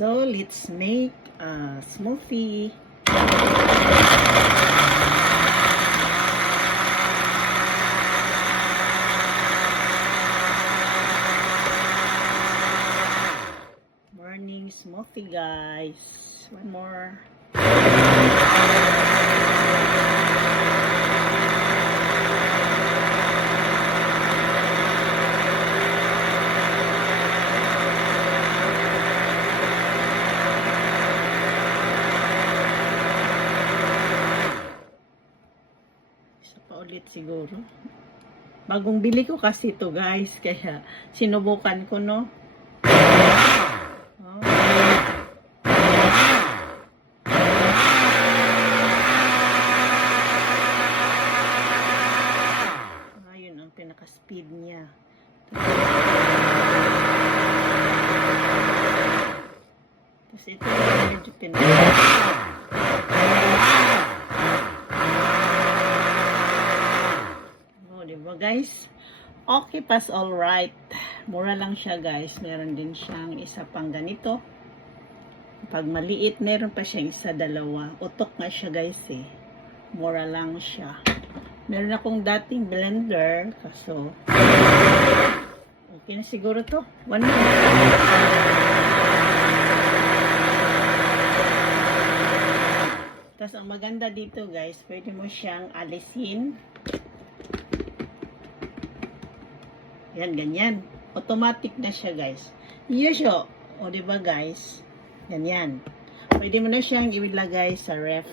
So, let's make a smoothie. Morning smoothie, guys. One more. Ulit siguro. Bagong bili ko kasi ito, guys, kaya sinubukan ko, no. Oh. Ayun ang pinaka-speed niya. Tapos ito medyo diba, guys? Okay, pas all right. Mura lang siya, guys. Meron din siyang isa pang ganito. Pag maliit, meron pa siyang isa, dalawa. Utok nga siya, guys, eh. Mura lang siya. Meron akong dating blender. Kaso, okay na siguro to. One more. Tapos, ang maganda dito, guys, pwede mo siyang alisin. Yan, ganyan. Automatic na siya, guys. Yosho. O, diba, guys? Ganyan. Pwede mo na siyang ilagay sa ref.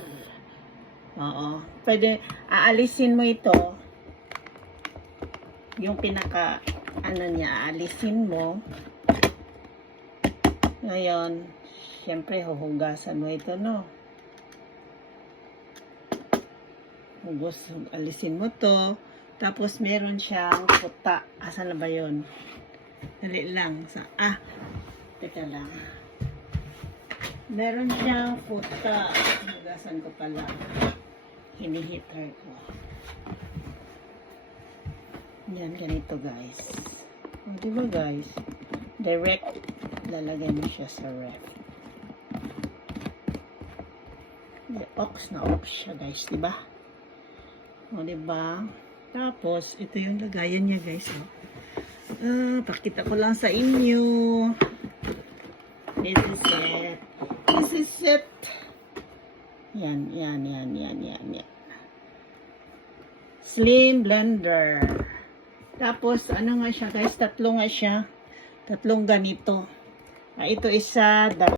Oo. Pwede, aalisin mo ito. Yung pinaka, niya, aalisin mo. Ngayon, syempre, huhugasan mo ito, no? Alisin mo to. Tapos, meron siyang puta. Asan na ba yun? Dali lang. Teka lang. Meron siyang puta. Hugasan ko pala. Hinihitter ko. Yan, ganito, guys. O, diba, guys? Direct, lalagay mo siya sa ref. Ox na ox siya, guys. Diba? O, diba? Tapos, ito yung lagayan niya, guys. Pakita ko lang sa inyo. This is it. This is it. Yan. Slim blender. Tapos, ano nga siya, guys? Tatlo nga siya. Tatlong ganito. Ito isa,